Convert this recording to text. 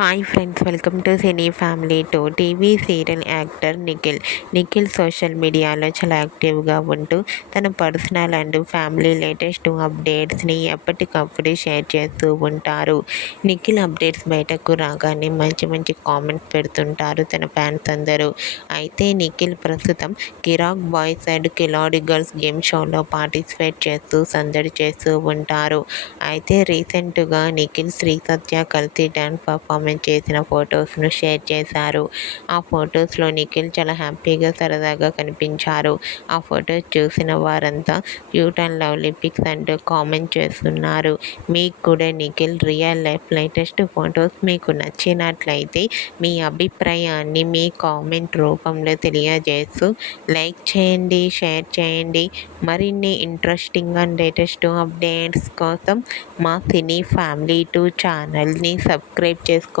Hi friends, welcome to cine family two. TV serial actor Nikhil social మీడియాలో చాలా యాక్టివ్గా ఉంటూ తన పర్సనల్ అండ్ ఫ్యామిలీ లేటెస్ట్ అప్డేట్స్ని ఎప్పటికప్పుడు షేర్ చేస్తూ ఉంటారు. నిఖిల్ అప్డేట్స్ బయటకు రాగానే మంచి మంచి కామెంట్స్ పెడుతుంటారు తన ఫ్యాన్స్ అందరూ. అయితే నిఖిల్ ప్రస్తుతం కిరాక్ బాయ్స్ అండ్ కిలాడి గర్ల్స్ గేమ్ షోలో పార్టిసిపేట్ చేస్తూ సందడి చేస్తూ ఉంటారు. అయితే రీసెంట్గా నిఖిల్ శ్రీ సత్య కలిసి డ్యాన్స్ పర్ఫార్మెన్స్ చేసిన ఫొటోస్ను షేర్ చేశారు. ఆ ఫొటోస్లో నిఖిల్ చాలా హ్యాపీగా సరదాగా కనిపించారు. ఆ ఫొటోస్ చూసిన వారంతా క్యూట్ అండ్ లవ్లీ పిక్స్ అంటూ కామెంట్ చేస్తున్నారు. మీకు కూడా Nikhil real life latest photos మీకు నచ్చినట్లయితే మీ అభిప్రాయాన్ని మీ కామెంట్ రూపంలో తెలియజేస్తూ లైక్ చేయండి, షేర్ చేయండి. మరిన్ని ఇంట్రెస్టింగ్ అండ్ లేటెస్ట్ అప్డేట్స్ కోసం మా సినీ ఫ్యామిలీ 2 ఛానల్ని సబ్స్క్రైబ్ చేసుకోండి.